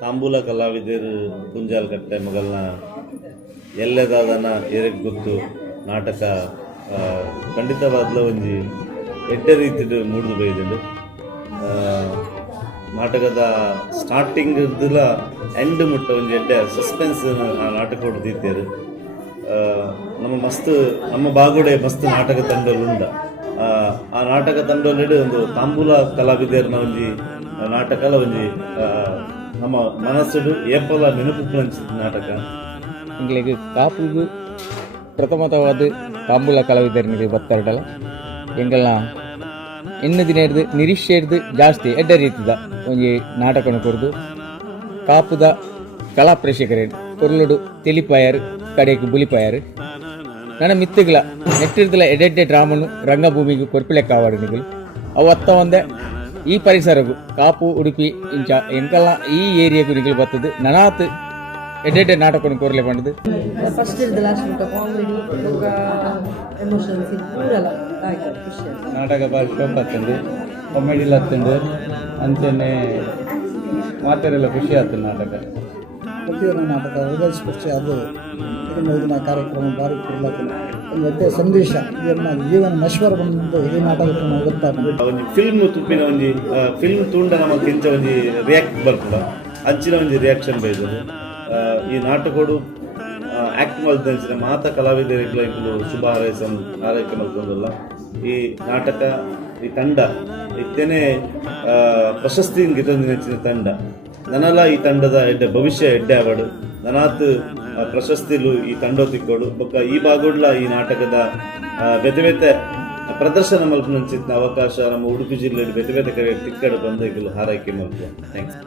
ತಾಂಬೂಲ ಕಲಾವಿದರು ಕುಂಜಾಲ್ ಕಟ್ಟೆ ಮಗಲ್ನ ಎಲ್ಲೆದಾದನ ಎರೆಗ್ ಗೊತ್ತು ನಾಟಕ ಖಂಡಿತವಾದ್ಲ ಒಂಜಿ ಎಡ್ಡೆ ರೀತಿಡ್ ಮೂಡ್ದು ಬೈದುಂಡು. ನಾಟಕದ ಸ್ಟಾರ್ಟಿಂಗ್ ಎಂಡ್ ಮುಟ್ಟ ಒಂಜಿ ಎಡ್ಡೆ ಸಸ್ಪೆನ್ಸ್ ಆ ನಾಟಕ ಹೊಡೆದಿದ್ದೇರು. ನಮ್ಮ ಬಾಗುಡೆ ಮಸ್ತ್ ನಾಟಕ ತಂಡೋಲುಂಡ. ಆ ನಾಟಕ ತಂಡೋಲಿಡು ಒಂದು ತಾಂಬೂಲ ಕಲಾವಿದರ್ನ ಒಂಜಿ ನಾಟಕಲ ಒಂಜಿ ನಮ್ಮ ಮನಸ್ಸುಡು ಏಪಲ ನೆನಪುಂಚಿದ ನಾಟಕ. ಇಂಗ್ಲಿಗೆ ಕಾಪುಗು ಪ್ರಥಮತವಾದ ತಾಂಬೂಲ ಕಲಾವಿದರಿಗೆ ಬತ್ತಾರಲ್ಲ ಎಂಗಲ್ನ ಇನ್ನು ದಿನ ಹಿಡಿದು ನಿರೀಕ್ಷೆ ಹಿಡಿದು ಜಾಸ್ತಿ ಎಡ್ಡ ರೀತಿದ ಒಂಜಿ ನಾಟಕನ ಕೊರ್ದು ಕಾಪುದ ಕಲಾ ಪ್ರೇಕ್ಷಕರೇ ಕೊರ್ಲುಡು ತೆಲಿಪಾಯರು ಕಡೆಗೆ ಬುಲಿಪಾಯರು ನನ್ನ ಮಿತ್ತುಗಳ ನೆಟ್ಟಿರ್ದಲ ಎಡೆಡ್ಡೆ ಡ್ರಾಮನು ರಂಗಭೂಮಿಗೂ ಕೊರ್ಪಿಲೆ ಕಾವಾಡಿನಿಗಳು ಅವು ಅತ್ತ ಒಂದೇ ಈ ಪರಿಸರಗೂ ಕಾಪು ಉಡುಪಿ ಇಂಚ ಎಂಕಲ್ಲ ಈ ಏರಿಯಾಗೂ ನಿಗಳು ಬರ್ತದೆ ನನಾತ್ ಎಡ್ಡೆಡ್ಡೆ ನಾಟಕ ಕೊರ್ಲೆ ಬಂದದ್ದು ನಾಟಕ ಭಾಷೆ ಹತ್ತಂದು ಕಾಮಿಡಿಲ್ ಹತ್ತಂದು ಅಂಚನೆ ಮಾತೆರೆಲ್ಲ ಖುಷಿ ಆಗ್ತದೆ. ನಾಟಕ ಪ್ರತಿಯೊಂದು ನಾಟಕ ಹೃದಯ ಸ್ಪರ್ಶಿ ಅದು ಇದನ್ನ ಕಾರ್ಯಕ್ರಮ ಭಾರಿ ಕೊಡ್ಲಾಗ್ತದೆ. ಒಂದು ಒಳ್ಳೆ ಸಂದೇಶ ಇದನ್ನ ಜೀವನ ನಶ್ವರ ಬಂದು ಈ ನಾಟಕ ಗೊತ್ತಾಗ್ತದೆ. ಒಂದು ಫಿಲ್ಮ್ ತುಪ್ಪಿನ ಒಂದು ಫಿಲ್ಮ್ ತೂಂಡ ನಮಗೆ ಕಿಂಚ ಒಂದು ರಿಯಾಕ್ಟ್ ಬರ್ತದೆ ಅಂಚಿನ ಒಂದು ರಿಯಾಕ್ಷನ್ ಬೈದದು. ಈ ನಾಟಕಡು ಆ್ಯಕ್ಟ್ ಮಲ್ತಂಚಿನ ಮಾತ ಕಲಾವಿದರಿಗೆ ಶುಭ ಆರೈಕೆ ಮಲ್ತದಲ್ಲ. ಈ ನಾಟಕ ಈ ತಂಡ ಇತ್ತೇನೆ ಪ್ರಶಸ್ತಿ ಗಿತಂದು ನೆಚ್ಚಿನ ತಂಡ ನನಲ ಈ ತಂಡದ ಎಡ್ಡೆ ಭವಿಷ್ಯ ಎಡ್ಡೆ ಆವಡು ನನಾತ್ ಪ್ರಶಸ್ತಿಲು ಈ ತಂಡ ತಿಕ್ಕೋಡು ಬೊಕ್ಕ ಈ ಬಾಗುಡ್ಲ ಈ ನಾಟಕದ ಬೇತೆ ಬೇತೆ ಪ್ರದರ್ಶನ ಮಲ್ಪುನಂಚಿನ ಅವಕಾಶ ನಮ್ಮ ಉಡುಪಿ ಜಿಲ್ಲೆಯಲ್ಲಿ ಬೇತೆ ಬೇತೆ ಕಡೆ ತಿಕ್ಕಡು ಬಂದು ಹಾರೈಕೆ ಮಲ್ಪು. ಥ್ಯಾಂಕ್ಸ್.